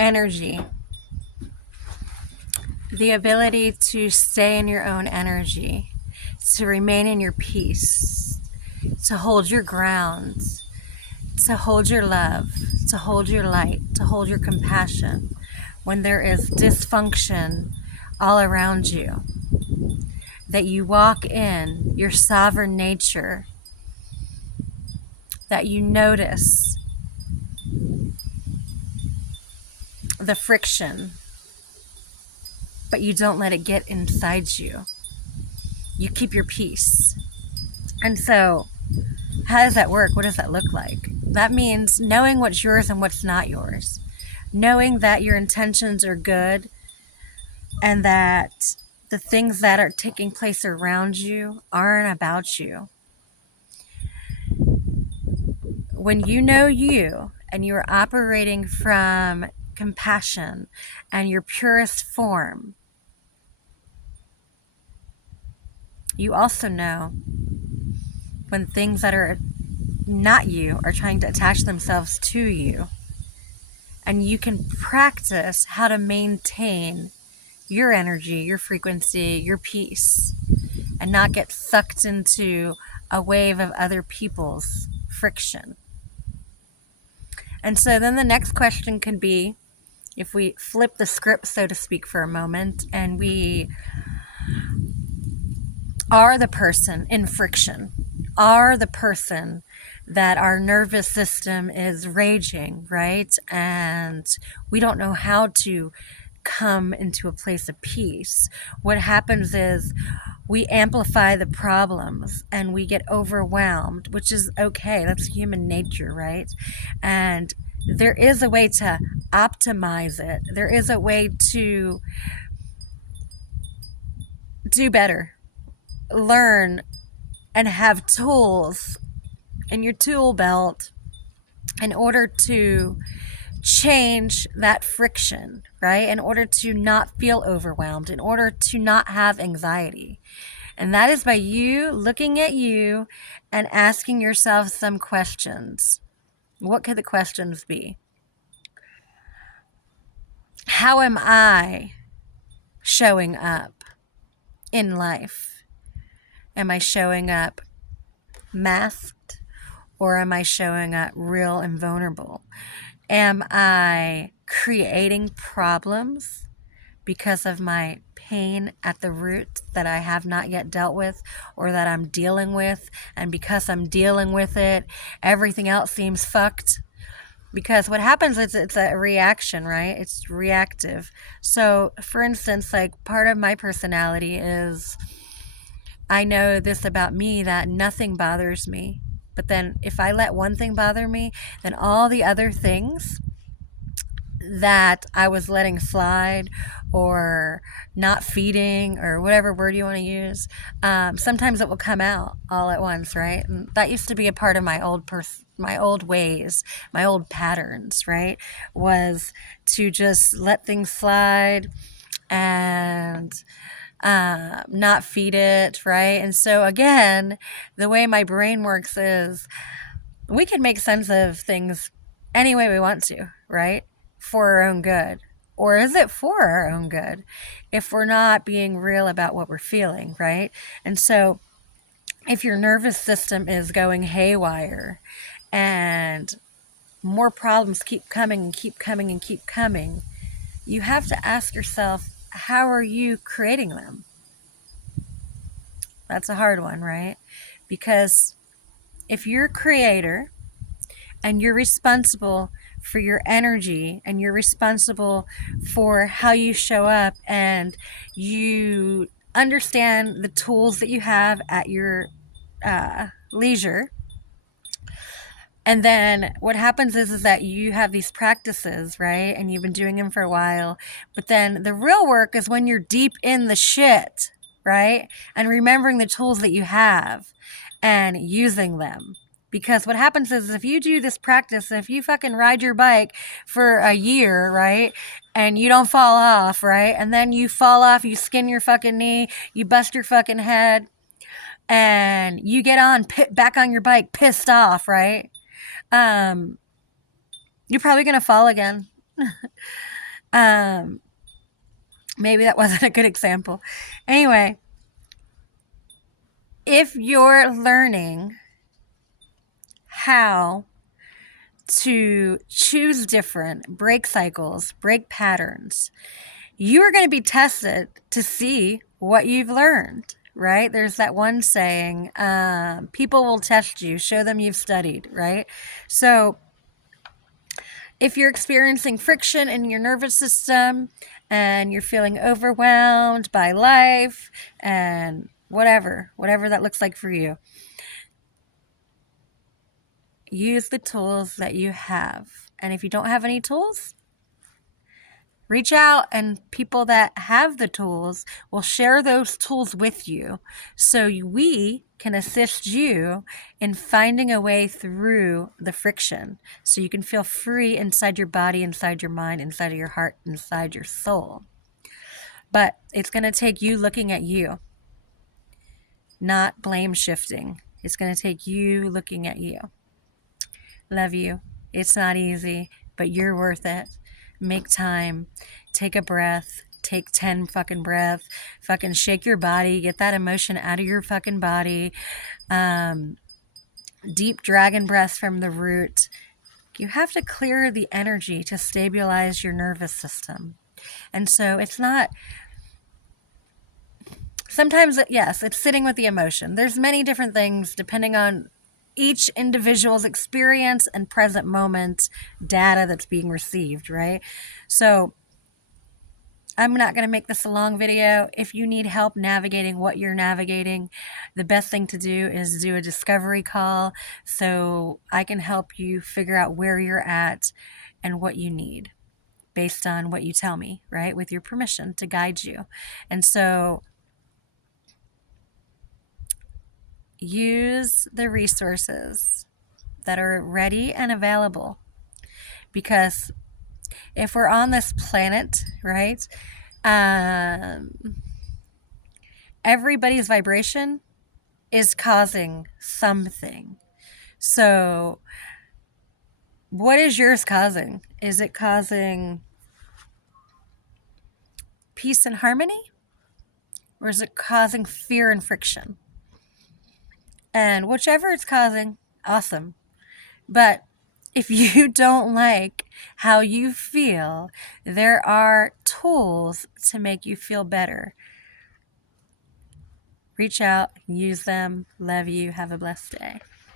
energy, the ability to stay in your own energy, to remain in your peace, to hold your ground, to hold your love, to hold your light, to hold your compassion when there is dysfunction all around you. That you walk in your sovereign nature, that you notice the friction, but you don't let it get inside you. You keep your peace. And so, how does that work? What does that look like? That means knowing what's yours and what's not yours. Knowing that your intentions are good and that the things that are taking place around you aren't about you. When you know you and you are operating from compassion and your purest form, you also know when things that are not you are trying to attach themselves to you. And you can practice how to maintain your energy, your frequency, your peace, and not get sucked into a wave of other people's friction. And so then the next question can be, if we flip the script, so to speak, for a moment, and we are the person in friction, are the person that our nervous system is raging, right? And we don't know how to come into a place of peace. What happens is we amplify the problems and we get overwhelmed, which is okay. That's human nature, right? And there is a way to optimize it. There is a way to do better, learn, and have tools in your tool belt in order to change that friction, right? In order to not feel overwhelmed, in order to not have anxiety. And that is by you looking at you and asking yourself some questions. What could the questions be? How am I showing up in life? Am I showing up masked, or am I showing up real and vulnerable? Am I creating problems because of my pain at the root that I have not yet dealt with, or that I'm dealing with, and because I'm dealing with it, everything else seems fucked? Because what happens is it's a reaction, right? It's reactive. So, for instance, like, part of my personality is, I know this about me, that nothing bothers me. But then if I let one thing bother me, then all the other things that I was letting slide or not feeding, or whatever word you want to use, sometimes it will come out all at once, right? And that used to be a part of my old ways, my old patterns, right? Was to just let things slide and not feed it, right? And so again, the way my brain works is we can make sense of things any way we want to, right? For our own good. Or is it for our own good if we're not being real about what we're feeling, right? And so if your nervous system is going haywire and more problems keep coming and keep coming and keep coming, you have to ask yourself, how are you creating them? That's a hard one, right? Because if you're a creator and you're responsible for your energy and you're responsible for how you show up, and you understand the tools that you have at your leisure, and then what happens is that you have these practices, right? And you've been doing them for a while. But then the real work is when you're deep in the shit, right? And remembering the tools that you have and using them. Because what happens is, if you do this practice, if you fucking ride your bike for a year, right? And you don't fall off, right? And then you fall off, you skin your fucking knee, you bust your fucking head, and you get back on your bike pissed off, right? You're probably going to fall again. Maybe that wasn't a good example. Anyway, if you're learning how to choose different, break cycles, break patterns, you are going to be tested to see what you've learned, right? There's that one saying, people will test you, show them you've studied, right? So if you're experiencing friction in your nervous system and you're feeling overwhelmed by life and whatever that looks like for you, use the tools that you have. And if you don't have any tools, reach out, and people that have the tools will share those tools with you so we can assist you in finding a way through the friction so you can feel free inside your body, inside your mind, inside of your heart, inside your soul. But it's going to take you looking at you, not blame shifting. It's going to take you looking at you. Love you. It's not easy, but you're worth it. Make time. Take a breath. Take 10 fucking breaths. Fucking shake your body. Get that emotion out of your fucking body. Deep dragon breaths from the root. You have to clear the energy to stabilize your nervous system. And so it's not... Sometimes, yes, it's sitting with the emotion. There's many different things depending on each individual's experience and present moment data that's being received, right? So I'm not going to make this a long video. If you need help navigating what you're navigating, the best thing to do is do a discovery call so I can help you figure out where you're at and what you need based on what you tell me, right? With your permission to guide you. And so use the resources that are ready and available, because if we're on this planet, right, everybody's vibration is causing something. So what is yours causing? Is it causing peace and harmony, or is it causing fear and friction? And whichever it's causing, awesome. But if you don't like how you feel, there are tools to make you feel better. Reach out, use them. Love you. Have a blessed day.